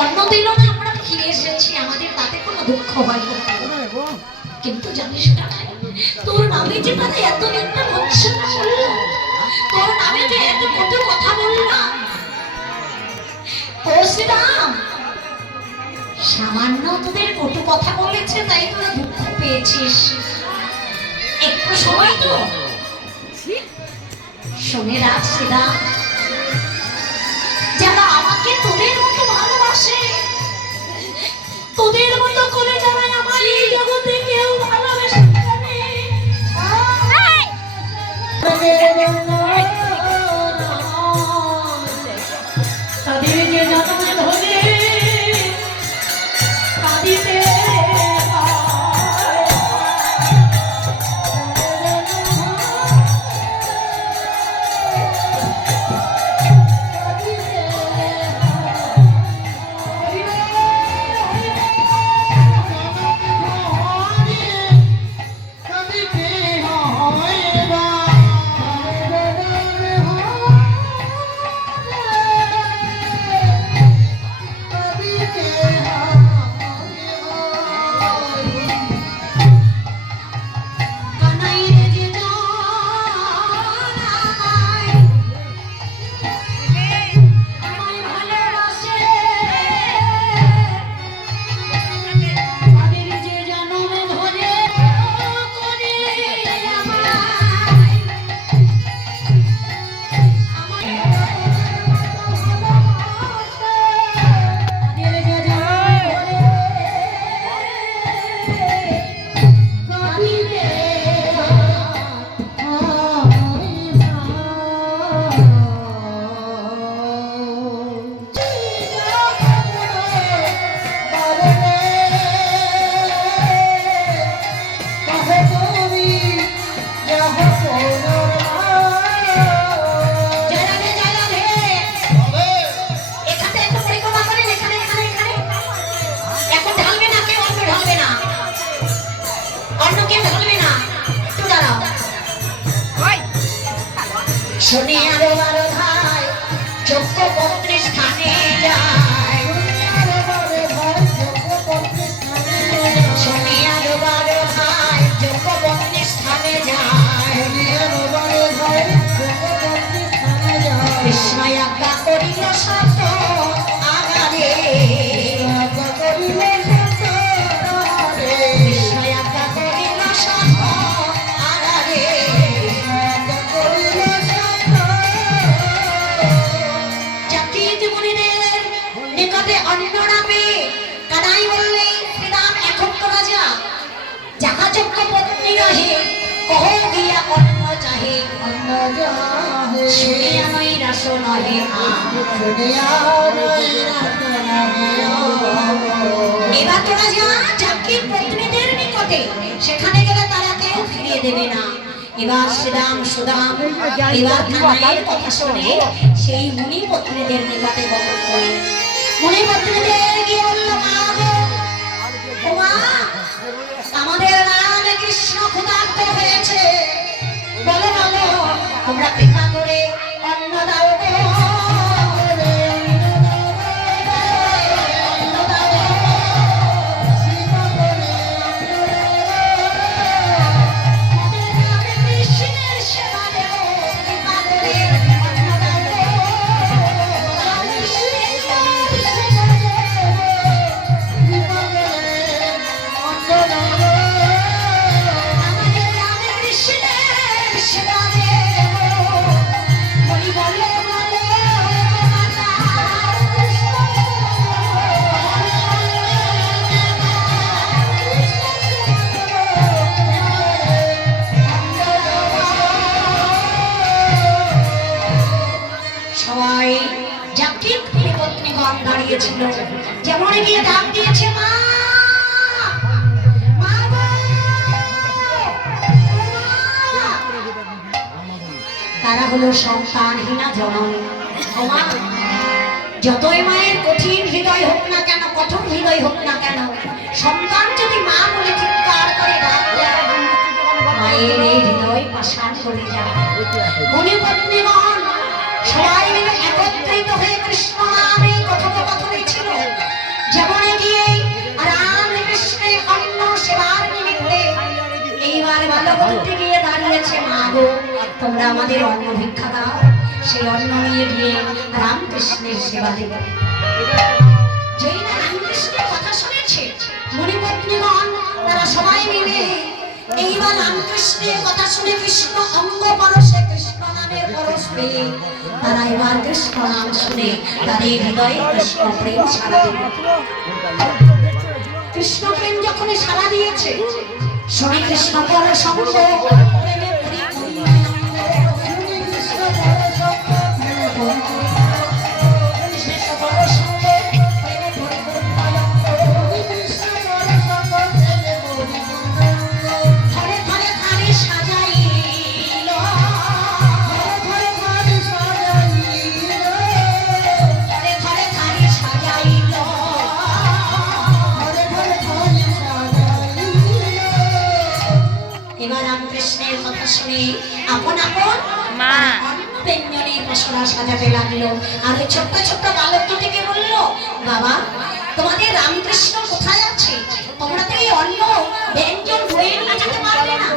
অন্য দিনও না আমরা ফিরে এসেছি, আমাদের তাতে কোনো দুঃখ হয় না, কিন্তু জানিস না তোর নামে যে তারা এত একটা ভৎসনা করলো, তোর নামে যে এত কত কথা বললাম, ও শ্রীরাম সামান্য তোদের কটু কথা বলেছে তাই তোরা দুঃখ পেয়েছিস। একটু সময় তো শুনে রাখ শ্রীরাম, যারা আমাকে তোদের মতো ভালোবাসে, তোদের মতো করে যারা আমার এই জগতে কেউ ভালোবাসে তাদের যে জন্মে ধরে কাঁদিতে শুনে আরো বারো ভাই যোগ্য পত্রী স্থানে যায়, শুনে আরো বারো ভাই যোগ্য পত্রী স্থানে যায়, কৃষ্ণ আজ্ঞা করিল সত আগারে, কৃষ্ণ আজ্ঞা করিল সত আগারে, অন্য নামে কানাই বললে শ্রীরাম এখন তো রাজা, যাহা যোগ্য পত্নী রহে কহ গিয়া অন্য চাহে, অন্য শুনিয়া নই রাস নহে এবার তো রাজা যাকে পত্নীদের নিকটে, সেখানে গেলে তারা কেউ ফিরিয়ে দেবে না। এবার শ্রীরাম সুদাম এবার কানাইয়ের কথা শুনে সেই মুনি পত্নীদের নিকটে গমন করে, মুনি পত্নীদের গিয়ে বলল, মা আমাদের নাম কৃষ্ণ ক্ষুধার্ত হয়েছে, বলো বলো তোমরা কৃপা করে অন্ন দাও, যেমন গিয়ে ডাক দিয়েছে, মা তারা হলো সন্তানহীনা জননী। যতই মায়ের কঠিন হৃদয় হোক না কেন, কঠোর হৃদয় হোক না কেন, সন্তান যদি মা বলে চিৎকার করে ডাক দেয়, মায়ের এই হৃদয় পাষাণ করে যায়। মুনি পত্নীগণ সবাই মিলে একত্রিত হয়ে কৃষ্ণ নামে কথোপকথনে ছিল। বালক দুটি গিয়ে দাঁড়িয়েছে, মা গো তোমরা আমাদের অন্ন ভিক্ষা দাও। সেই অন্ন নিয়ে গিয়ে রামকৃষ্ণের সেবা দেবে। যেই না রামকৃষ্ণের কথা শুনেছে মুনিপত্নীগণ তারা সবাই মিলে এইবার রামকৃষ্ণের কথা শুনে কৃষ্ণ অঙ্গ পরশে কৃষ্ণ নামের পরশ পেয়ে তারা এবার কৃষ্ণ নাম শুনে তাদের হৃদয়ে কৃষ্ণ প্রেম সারা দিল। কৃষ্ণ প্রেম যখনই সারা দিয়েছে শুনে কৃষ্ণ পরশ অঙ্গ প্রেমে পরিপূর্ণ আপন আপন অন্ন ব্যঞ্জনে পসরা সাজাতে লাগলো। আর ওই ছোট্ট ছোট্ট বালক দুটিকে বললো, বাবা তোমাদের রামকৃষ্ণ কোথায় আছে? তোমরা তো এই অন্ন ব্যঞ্জন বয়ে নিয়ে যেতে পারবে না,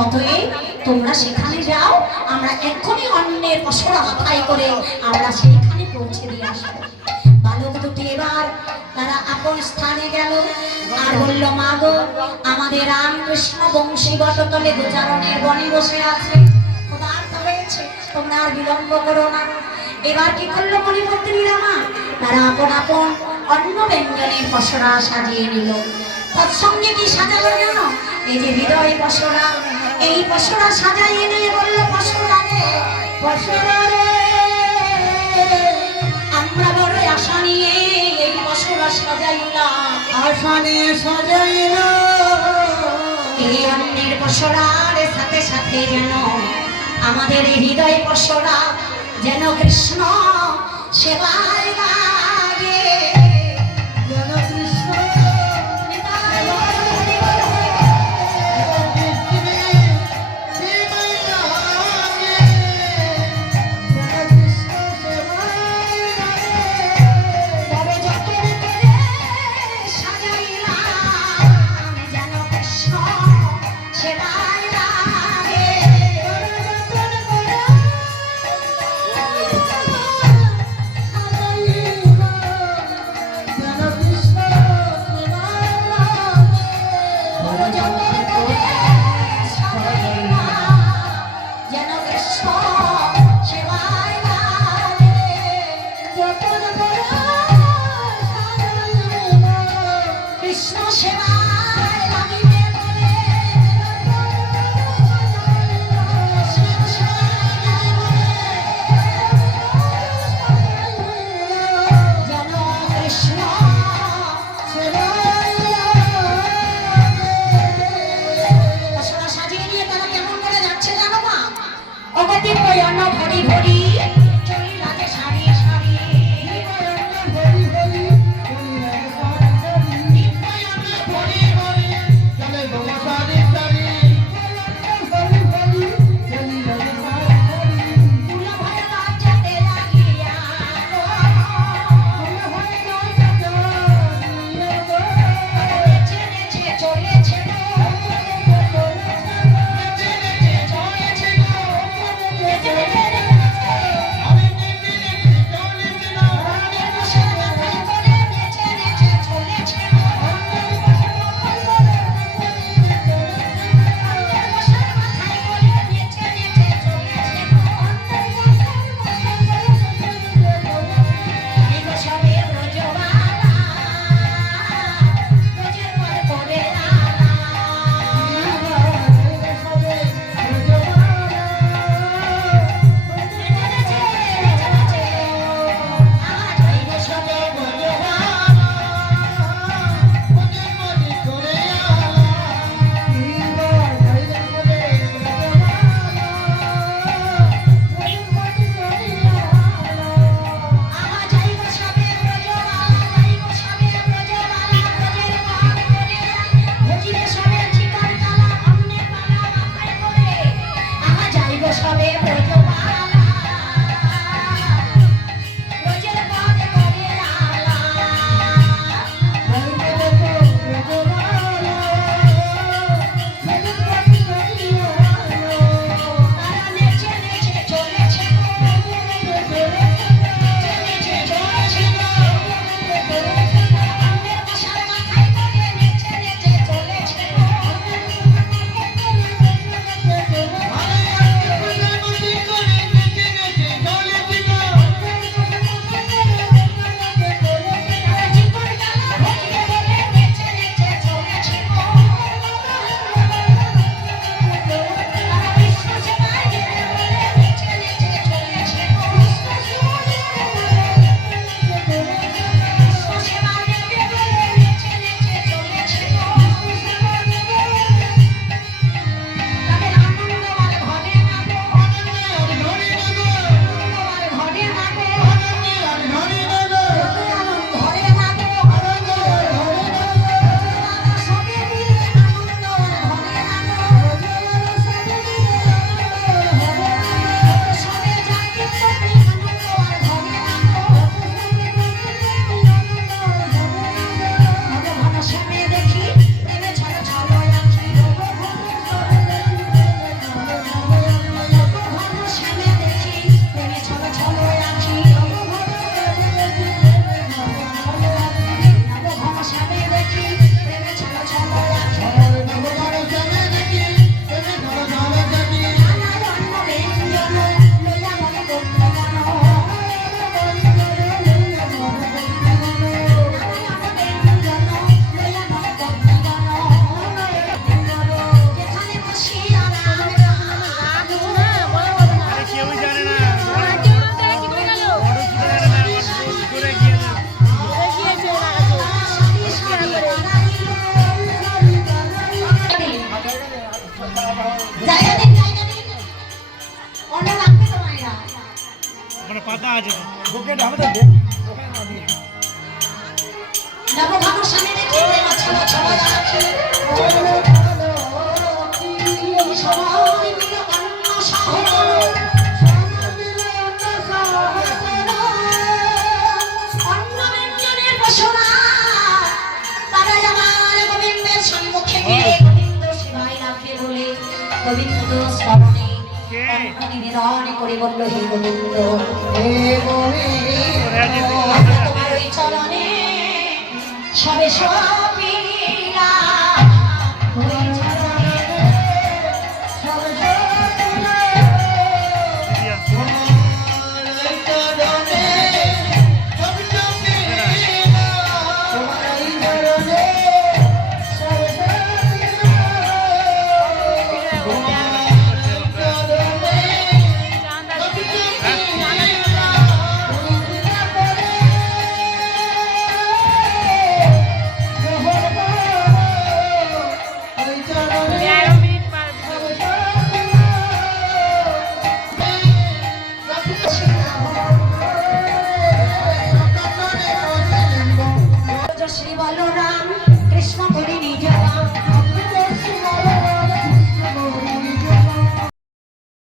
অতএব তোমরা সেখানে যাও, আমরা এক্ষুনি অন্নের পসরা মাথায় করে আমরা সেইখানে পৌঁছে দিয়ে আসবো। বালক দুটি এবার তারা আপন স্থানে গেল আর বলল, মা গো আমাদের রামকৃষ্ণ বংশীগত তলে গোচারণের বনে বসে আছে, ক্ষুধার্ত হয়েছে, তোমরা আর বিলম্ব করো না। এবার কি করলো মণিপত্নীরা? মা তারা আপন আপন অন্ন ব্যঞ্জনের পসরা সাজিয়ে নিল। তৎসঙ্গে কি সাজালো জানো? এই যে হৃদয় পসরা, এই পসরা সাজাইয়ে নিয়ে বলল, পসরা রে পসরা রে, আমরা বড় আশা নিয়ে এই পসরা সাজাইলাম, আশা নিয়ে সাজাইলাম এই অন্নের পসরার সাথে সাথে যেন আমাদের হৃদয় পসরা যেন কৃষ্ণ সেবায় লাগে, যেন কৃষ্ণ নবভানুর সামনে দেখি প্রেম ছড়া ছড়া যাচ্ছে সবাই মিলে অন্ন সাহর অন্ন ব্যঞ্জনের বাসনা তারা আমার গোবিন্দের সম্মুখে গিয়ে গোবিন্দ সেবায় রাখে বলে গোবিন্দ স্মরণে অন্ন নিবেদন করে বলল হে গোবিন্দ হে গোবিন্দ তোমার ওই চরণে সবে সব